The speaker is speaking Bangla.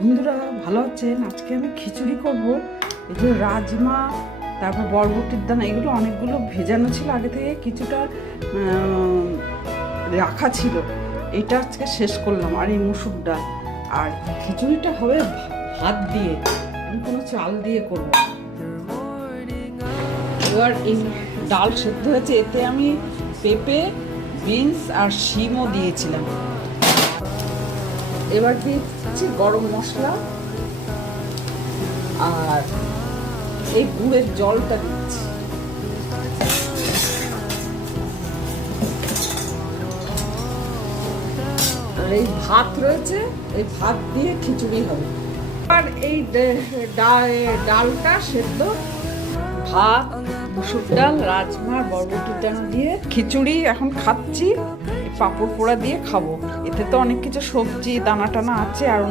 বন্ধুরা ভালো আছেন? আজকে আমি খিচুড়ি করব। এই যে রাজমা, তারপর বরবটির দানা, এগুলো অনেকগুলো ভেজানো ছিল আগে থেকে, কিছুটা রাখা ছিল। এটা আজকে শেষ করলাম। আর এই মুসুর ডাল, আর খিচুড়িটা হবে ভাত দিয়ে, আমি কোনো চাল দিয়ে করব। এবার এই ডাল সেদ্ধ হয়েছে, এতে আমি পেঁপে, বিনস আর শিমও দিয়েছিলাম। এবার দিচ্ছি গরম মশলা, আর এই গুড়ের জলটা দিচ্ছি। আর এই ভাত রয়েছে, এই ভাত দিয়ে খিচুড়ি হবে। আর এই ডালটা সেদ্ধ, ভাত, মুসুর ডাল, রাজমা, বরবটির ডানা দিয়ে খিচুড়ি এখন খাচ্ছি। পাঁপড় পোড়া দিয়ে খাবো। এতে তো অনেক কিছু সবজি দানা টানা আছে, আর